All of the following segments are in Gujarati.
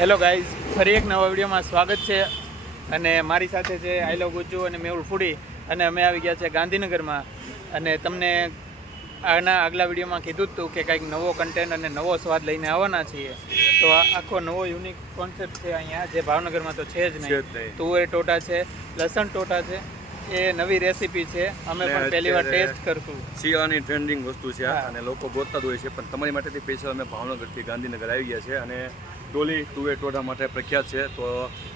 હેલો ગાઈઝ, ફરી એક નવા વિડીયોમાં સ્વાગત છે. અને મારી સાથે છે આઈ લવ ગુજ્જુ અને મેહુલ ફૂડી. અને અમે આવી ગયા છે ગાંધીનગરમાં. અને તમને આના આગલા વિડીયોમાં કીધું જ હતું કે કંઈક નવો કન્ટેન્ટ અને નવો સ્વાદ લઈને આવવાના છીએ. તો આ આખો નવો યુનિક કોન્સેપ્ટ છે અહીંયા, જે ભાવનગરમાં તો છે જ નહીં. તુવેર ટોટા છે, લસણ ટોટા છે, એ નવી રેસીપી છે. અમે પણ પહેલી વાર ટેસ્ટ કરશું. શિયાળાની ટ્રેન્ડિંગ વસ્તુ છે અને લોકો ગોતતા જ હોય છે, પણ તમારી માટેથી સ્પેશિયલ અમે ભાવનગરથી ગાંધીનગર આવી ગયા છે. અને ડોલી તુવેર ટોટા માટે પ્રખ્યાત છે. તો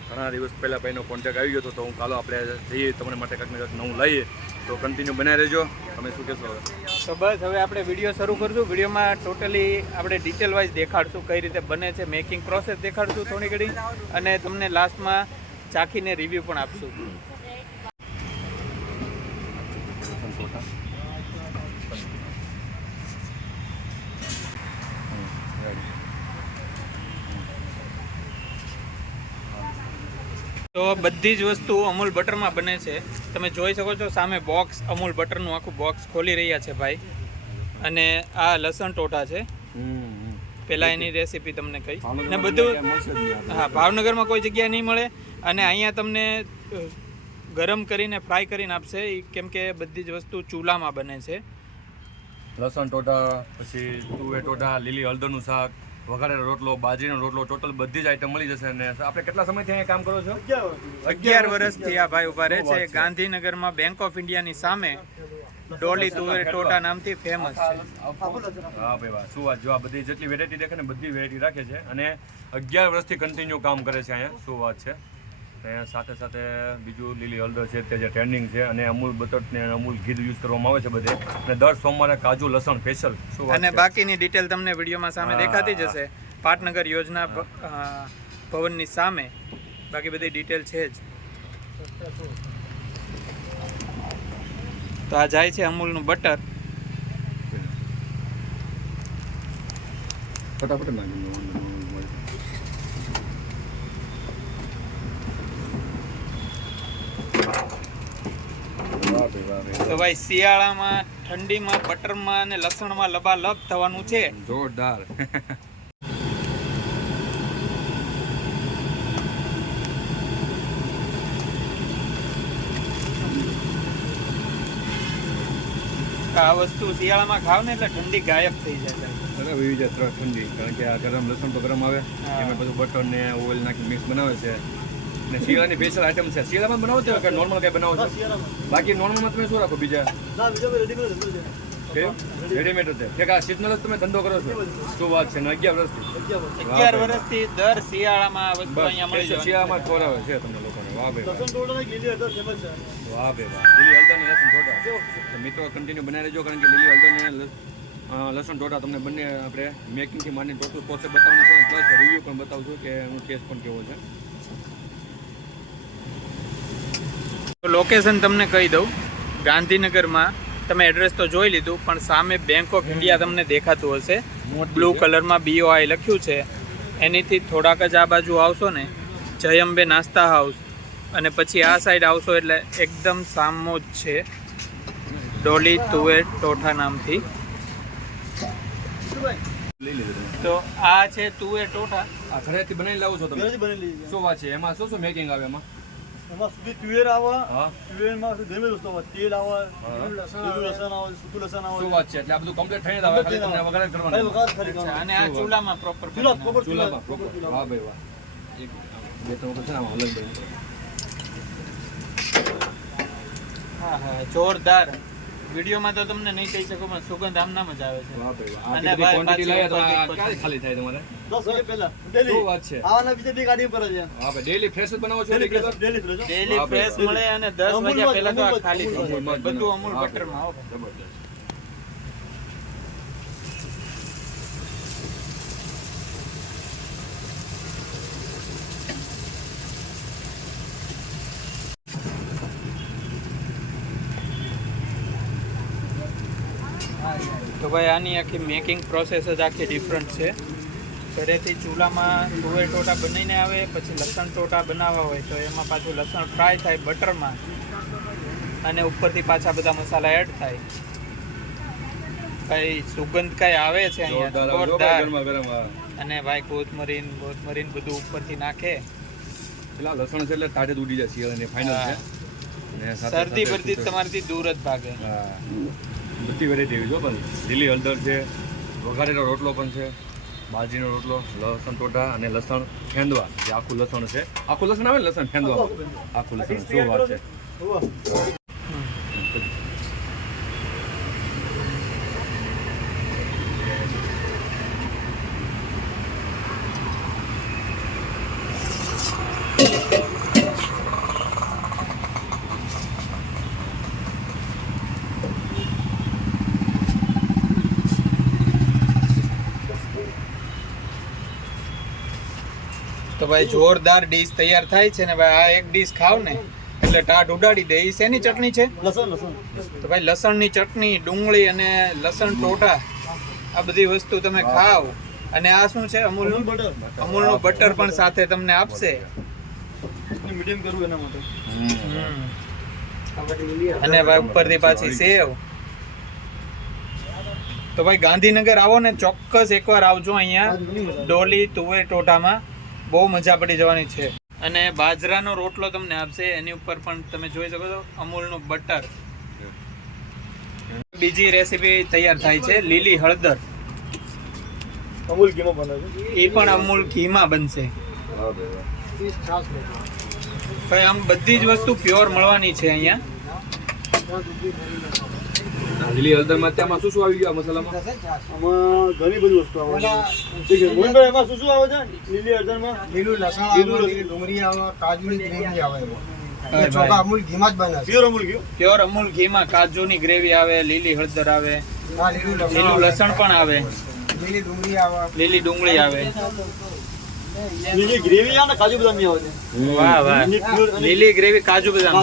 ઘણા દિવસ પહેલાં ભાઈનો કોન્ટેક્ટ આવી ગયો હતો, તો હું કાલો આપણે જઈએ તમારી માટે કંઈક ને કંઈક નવું લાવીએ. તો કન્ટિન્યુ બનાવી રહેજો. તમે શું કહેશો હવે? તો બસ હવે આપણે વિડીયો શરૂ કરશું. વિડીયોમાં ટોટલી આપણે ડિટેલ વાઇઝ દેખાડશું, કઈ રીતે બને છે, મેકિંગ પ્રોસેસ દેખાડશું થોડી ઘણી, અને તમને લાસ્ટમાં ચાખીને રિવ્યૂ પણ આપશું. તો બધી જ વસ્તુ અમૂલ બટરમાં બને છે. તમે જોઈ શકો છો સામે બોક્સ, અમૂલ બટરનું આખું બોક્સ ખોલી રહ્યા છે ભાઈ. અને આ લસણ ટોટા છે. પહેલાં એની રેસીપી તમને કહી ને બધું. હા, ભાવનગરમાં કોઈ જગ્યાએ નહીં મળે. અને અહીંયા તમને ગરમ કરીને ફ્રાય કરીને આપશે, કેમ કે બધી જ વસ્તુ ચૂલામાં બને છે. લસણ ટોટા, પછી તુવેર ટોટા, લીલી હળદરનું શાક, વઘારેલો રોટલો, બાજરીનો રોટલો, ટોટલ બધી જ આઈટમ મળી જશે. અને આપણે કેટલા સમયથી અહીંયા કામ કરો છો? 11 વર્ષથી આ ભાઈ ઉભા રહે છે. ગાંધીનગરમાં બેંક ઓફ ઇન્ડિયાની સામે ડોલી તુવેર ટોટા નામથી ફેમસ છે. હા ભાઈ વાહ, શું વાત! જો આ બધી જેટલી વેરાયટી દેખે ને બધી વેરાયટી રાખે છે. અને 11 વર્ષથી કન્ટિન્યુ કામ કરે છે અહીંયા. શું વાત છે! અહીંયા સાથે સાથે બીજું લીલી હળદર છે, તે જે ટ્રેન્ડિંગ છે. અને અમૂલ બટર ને અમૂલ ઘી યુઝ કરવામાં આવે છે બધે. અને દર સોમવારે કાજુ લસણ સ્પેશિયલ. શું વાત! અને બાકીની ડિટેલ તમને વિડીયોમાં સામે દેખાતી જશે. પાટનગર યોજના ભવનની સામે બાકી બધી ડિટેલ છે જ. તો આ જાય છે અમૂલનું બટર. ફટાફટ નાખી. તો ભાઈ શિયાળામાં, ઠંડીમાં, બટરમાં અને લસણમાં લબાલબ થવાનું છે. જોરદાર. આ વસ્તુ શિયાળામાં ખાવ ને એટલે ઠંડી ગાયબ થઈ જાય. ઠંડી, કારણ કે આ ગરમ લસણ તો ગરમ આવે, એમાં બધું બટર ને ઓઇલ નાખી મિક્સ બનાવે છે. ને શિયાળાની સ્પેશિયલ આઈટમ છે. શિયાળામાં બનાવો છો કે નોર્મલ કઈ બનાવો છો? બાકી નોર્મલમાં તમે શું રાખો બીજા? રેડીમેડ છે કે આ સિઝનલ જ તમે ધંધો કરો છો? શું વાત છે! 11 વર્ષથી દર શિયાળામાં આ વસ્તુ અહીંયા મળી જાય. શિયાળામાં જ ખોરાવે છે તમને લોકોને. વાહ ભાઈ વાહ, વાહ ભાઈ વાહ. લીલી હળદર ને લસણ ટોટા. મિત્રો કન્ટિન્યુ બનાવી રહેજો, કારણ કે લીલી હળદર ને લસણ ટોટા તમને બંને આપણે મેકિંગથી માંડીને ટોટલ પ્રોસેસ બતાવવાનું છે. પ્લસ રિવ્યૂ પણ બતાવું છું કે એનું ટેસ્ટ પણ કેવો છે. લોકેશન તમને કહી દઉં. ગાંધીનગરમાં તમે એડ્રેસ તો જોઈ લીધું, પણ સામે બેંક ઓફ ઇન્ડિયા તમને દેખાતું હશે. બ્લુ કલરમાં BOI લખ્યું છે. એનીથી થોડાક જ આ બાજુ આવશો ને, જય અંબે નાસ્તા હાઉસ, અને પછી આ સાઈડ આવશો એટલે એકદમ સામો જ છે ડોલી તુવેર ટોઠા નામથી. તો આ છે તુવેર ટોઠા. આ ઘરેથી બનાવી લાવો છો તમે? શું વાત છે! એમાં શું શું મેકિંગ આવે? એમાં સુધી તુવેર આવે, તુવેરમાં ગમે વસ્તુ આવે, તેલ આવે, લસણ આવે, સૂકું લસણ આવે. શું વાત છે! એટલે આ બધું કમ્પ્લીટ થઈને આવે, ખાલી તમને વઘાર કરવાનો. અને આ ચૂલામાં પ્રોપર. ચૂલામાં પ્રોપર. વાહ ભાઈ વાહ. એક બે ત્રણ વખત છે ને આમાં અલગ બની. હા હા, જોરદાર. વિડીયોમાં તો તમને નહીં કહી શકો, પણ સુગંધ આમ નામ જ આવે છે. વાહ ભાઈ વાહ. અને ભાઈ ક્વોન્ટિટી લાવ્યા તો આ ક્યારે ખાલી થાય તમારે? 10 વાગે પહેલા શું વાત છે! આવાના બીજે બે ગાડી પર છે. હા ભાઈ, ડેલી ફ્રેશ જ બનાવો છો? ડેલી ફ્રેશ મળે. અને 10 વાગ્યા પહેલા તો આ ખાલી થઈ જાય. બધું અમૂલ બટરમાં. આવો જબરદસ્ત. તો ભાઈ આની આખી મેકિંગ પ્રોસેસ જ આખી ડિફરન્ટ છે. ઘરેથી ચૂલામાં તુવેર ટોટા બનીને આવે, પછી લસણ ટોટા બનાવવા હોય તો એમાં પાછું લસણ ફ્રાય થાય બટરમાં, અને ઉપરથી પાછા બધા મસાલા એડ થાય. કઈ સુગંધ કઈ આવે છે અહીંયા જોરદાર. અને ભાઈ કોથમરીન બધું ઉપરથી નાખે. પેલા લસણ છે એટલે તાજે જ ઉડી જાય શિયાળાની ફાઇનલ છે. અને સાથે શરદી બરદી તમારાથી દૂર જ ભાગે. બધી વેરાયટી એવી જો પણ લીલી હળદર છે, વઘારેલો રોટલો પણ છે, બાજરીનો રોટલો, લસણ ટોટા અને લસણ ફેંદવા, જે આખું લસણ છે. આખું લસણ આવે ને લસણ ફેંદવા, આખું લસણ શું વાત છે. તો ભાઈ જોરદાર ડીશ તૈયાર થાય છે ને ભાઈ. આ એક ડીશ ખાવ ને એટલે ટાઢ ઉડાડી દે. એ શેની ચટણી છે? લસણ. તો ભાઈ લસણની ચટણી, ડુંગળી અને લસણ ટોટા, આ બધી વસ્તુ તમે ખાવ. અને આ શું છે? અમૂલનું બટર પણ સાથે તમને આપશે. મીડિયમ કરવું એના માટે. અને ભાઈ ઉપરથી પાછી સેવ. તો ભાઈ ગાંધીનગર આવો ને ચોક્કસ એકવાર આવજો અહીંયા ડોલી તુવેર ટોટામાં. બહુ મજા પડી જવાની છે. અને બાજરાનો રોટલો તમને આપશે, એની ઉપર પણ તમે જોઈ શકો છો અમૂલનું બટર. બીજી રેસીપી તૈયાર થાય છે, લીલી હળદર. અમૂલ ઘીમાં બને છે. એ પણ અમૂલ ઘીમાં બનશે. ભાઈ આમ બધી જ વસ્તુ પ્યોર મળવાની છે અહીંયા. લીલી હળદરમાં અત્યારમાં શું આવી ગયું મસાલામાં? આમાં ઘણી બધી વસ્તુ આવે છે. ઠીક છે મોહનભાઈ, એમાં શું આવે છે? લીલી હળદરમાં લીલું લસણ આવે, લીલી ડુંગળી આવે, કાજુની ગ્રેવી આવે. ચોખા અમૂલ ઘીમાં જ બને છે. પ્યોર અમૂલ ઘીમાં કાજુની ગ્રેવી આવે, લીલી હળદર આવે, હા, લીલું લીલું લસણ પણ આવે, લીલી ડુંગળી આવે. લીલી ડુંગળી આવે. લીલી ગ્રેવી આવે ને કાજુ બદામની આવે છે. વાહ વાહ, લીલી ગ્રેવી કાજુ બદામ.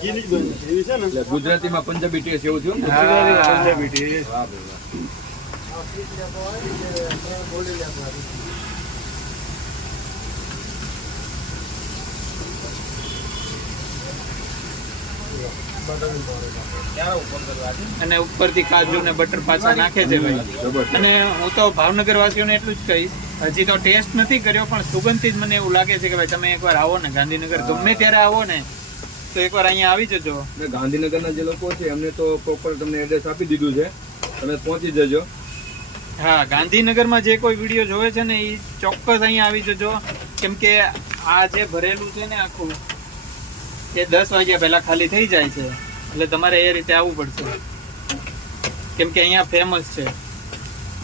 ઘીની જ બને છે. એવી છે ને? એટલે ગુજરાતીમાં પંજાબી ટેસ્ટ એવું થયું ને? પંજાબી ટેસ્ટ. વાહ ભાઈ વાહ. અને ઉપરથી કાજુ ને બટર પાછા નાખે છે ભાઈ. અને હું તો ભાવનગર વાસીઓને એટલું જ કહીશ, હજી તો ટેસ્ટ નથી કર્યો પણ સુગંધથી જ મને એવું લાગે છે કે ભાઈ તમે એકવાર આવો ને ગાંધીનગર, ગમે ત્યારે આવો ને તો એકવાર અહીંયા આવી જજો. ગાંધીનગરના જે લોકો છે એમને તો પ્રોપર તમને એડ્રેસ આપી દીધું છે, તમે પહોંચી જજો. હા, ગાંધીનગરમાં જે કોઈ વિડીયો જોવે છે ને એ ચોક્કસ અહીંયા આવી જજો. કેમ કે આ જે ભરેલું છે ને આખું, એ 10 વાગ્યા પહેલા ખાલી થઈ જાય છે. એટલે તમારે એ રીતે આવવું પડશે, કેમ કે અહીંયા ફેમસ છે.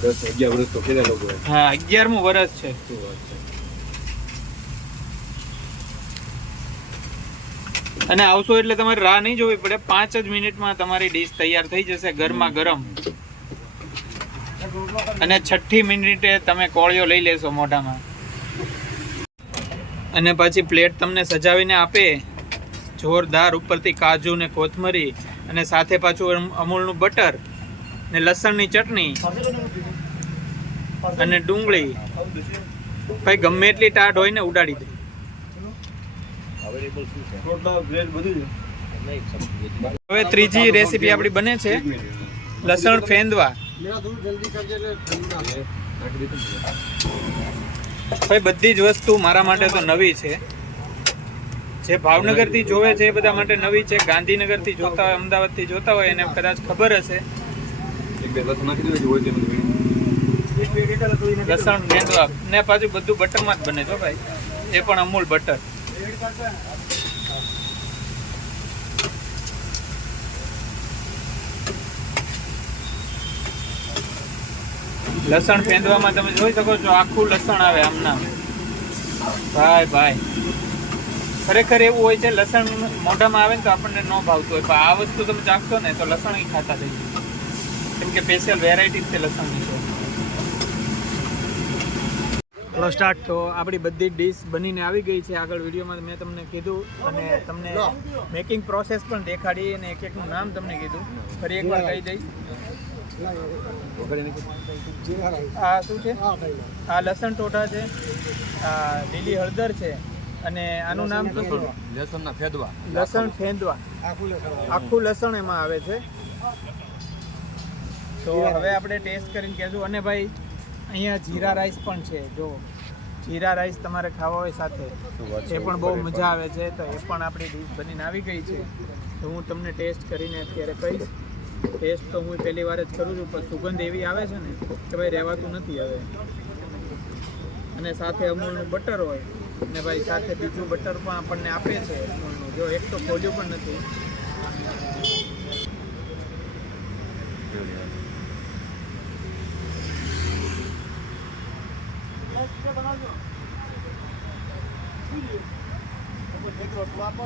10-11 વર્ષ તો કેટલા લોકો? હા, 11મું વર્ષ છે. શું વાત છે. અને આવશો એટલે તમારે રાહ નહીં જોવી પડે. 5 જ મિનિટમાં તમારી ડીશ તૈયાર થઈ જશે, ગરમા ગરમ. અને 6ઠી મિનિટે તમે કોળિયો લઈ લેશો મોઢામાં. અને પછી પ્લેટ તમને સજાવીને આપે, જોરદાર. ઉપરથી કાજુ ને કોથમરી અને સાથે પાછું અમૂલનું બટર ને લસણની ચટણી અને ડુંગળી. ભાઈ ગમે એટલી ટાઢ હોય ને ઉડાડી દે. રોટલા, બ્રેડ બધું છે. હવે ત્રીજી રેસીપી આપણી બને છે, લસણ ફેંદવા. મેરા થોડું જલ્દી કરજે એટલે ઠંડી ના થાય. ભાઈ બધી જ વસ્તુ મારા માટે તો નવી છે. જે ભાવનગરથી જોવે છે એ બધા માટે નવી છે. ગાંધીનગરથી જોતા હોય, અમદાવાદથી જોતા હોય એને કદાચ ખબર હશે. લસણ ફેંદવા ને પાછું બધું બટરમાં જ બને છો ભાઈ, એ પણ અમૂલ બટર. લસણ ફેંદવામાં તમે જોઈ શકો છો આખું લસણ આવે આમના. ભાઈ ભાઈ ખરેખર એવું હોય છે, લસણ મોઢામાં આવે ને તો આપણને ન ભાવતું હોય, પણ આ વસ્તુ તમે ચાખશો ને તો લસણ ખાતા થઈ જાય. કેમ કે સ્પેશિયલ વેરાયટી છે લસણની. તો સ્ટાર્ટ. તો આપણી બધી ડીશ બનીને આવી ગઈ છે. આગળ વિડીયોમાં મેં તમને કીધું અને તમને મેકિંગ પ્રોસેસ પણ દેખાડી અને એક એકનું નામ તમને કીધું. ફરી એકવાર કહી દઈશ. આ શું છે? આ લસણ ટોટા છે, આ લીલી હળદર છે અને આનું નામ શું છે? લસણના ફેંદવા. લસણ ફેંદવા. આખું લસણ એમાં આવે છે. તો હવે આપણે ટેસ્ટ કરીને કહેશું. અને ભાઈ અહીંયા જીરા રાઈસ પણ છે. જો જીરા રાઈસ તમારે ખાવા હોય સાથે એ પણ બહુ મજા આવે છે. તો એ પણ આપણી ડીશ બનીને આવી ગઈ છે. તો હું તમને ટેસ્ટ કરીને અત્યારે કહીશ. ટેસ્ટ તો હું પહેલી વાર જ કરું છું, પણ સુગંધ એવી આવે છે ને કે ભાઈ રહેવાતું નથી હવે. અને સાથે અમૂલનું બટર હોય ને ભાઈ સાથે બીજું બટર પણ આપણને આપે છે અમૂલનું. જો એક તો ખોલ્યું પણ નથી.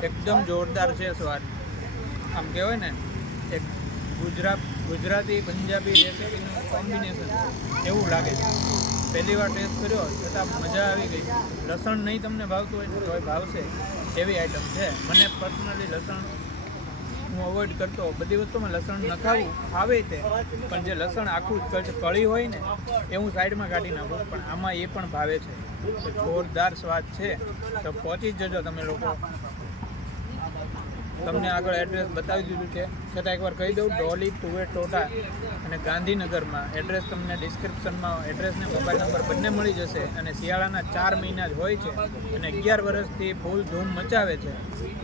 એકદમ જોરદાર છે સ્વાદ. આમ કહેવાય ને એક ગુજરાતી પંજાબી રેસીપીનું કોમ્બિનેશન છે એવું લાગે છે. પહેલી વાર ટેસ્ટ કર્યો છતાં મજા આવી ગઈ. લસણ નહીં તમને ભાવતું હોય તો ભાવશે એવી આઈટમ છે. મને પર્સનલી લસણ હું અવોઇડ કરતો. બધી વસ્તુમાં લસણ ન ખાવું આવે તે, પણ જે લસણ આખું કળી હોય ને એ હું સાઈડમાં કાઢી નાખું. પણ આમાં એ પણ ભાવે છે. જોરદાર સ્વાદ છે. તો પહોંચી જ જજો તમે લોકો. તમને આગળ એડ્રેસ બતાવી દીધું છે, છતાં એકવાર કહી દઉં, ડોલી તુવેર ટોટા અને ગાંધીનગરમાં. એડ્રેસ તમને ડિસ્ક્રિપ્શનમાં એડ્રેસ ને મોબાઈલ નંબર બંને મળી જશે. અને શિયાળાના 4 મહિના જ હોય છે અને 11 વર્ષથી ફૂલ ધૂમ મચાવે છે.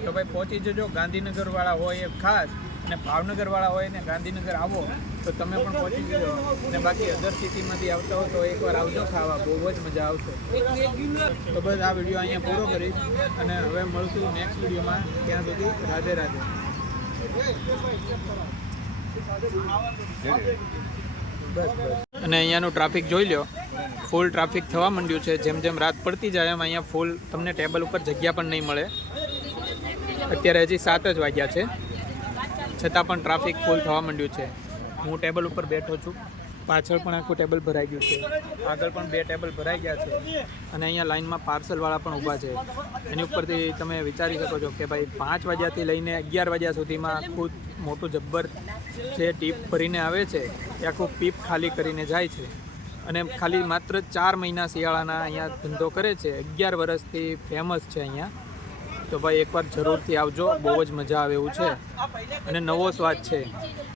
તો ભાઈ પહોંચી જજો. ગાંધીનગરવાળા હોય એ ખાસ, અને ભાવનગરવાળા હોય ને ગાંધીનગર આવો તો તમે પણ પહોંચી જજો. અને બાકી અધર સિટીમાંથી આવતા હો તો એકવાર આવજો ખાવા, બહુ જ મજા આવશે. તો બસ આ વિડીયો અહીંયા પૂરો કરીશ અને હવે મળશું નેક્સ્ટ વિડીયોમાં. ત્યાં સુધી રાધે રાધે. બસ અને અહીંયાનું ટ્રાફિક જોઈ લો. ફૂલ ટ્રાફિક થવા માંડ્યું છે. જેમ જેમ રાત પડતી જાય એમ અહીંયા ફૂલ તમને ટેબલ ઉપર જગ્યા પણ નહીં મળે. અત્યારે હજી 7 જ વાગ્યા છે, છતાં પણ ટ્રાફિક ફૂલ થવા માંડ્યું છે. હું ટેબલ ઉપર બેઠો છું. પાછળ પણ આખું ટેબલ ભરાઈ ગયું છે. આગળ પણ 2 ટેબલ ભરાઈ ગયા છે. અને અહીંયા લાઇનમાં પાર્સલવાળા પણ ઊભા છે. એની ઉપરથી તમે વિચારી શકો છો કે ભાઈ 5 વાગ્યાથી લઈને 11 વાગ્યા સુધીમાં આખું મોટું જબ્બર જે ટીપ ભરીને આવે છે એ આખું પીપ ખાલી કરીને જાય છે. અને ખાલી માત્ર 4 મહિના શિયાળાના અહીંયા ધંધો કરે છે. 11 વર્ષથી ફેમસ છે અહીંયા. તો ભાઈ એકવાર જરૂરથી આવજો, બહુ જ મજા આવે એવું છે અને નવો સ્વાદ છે.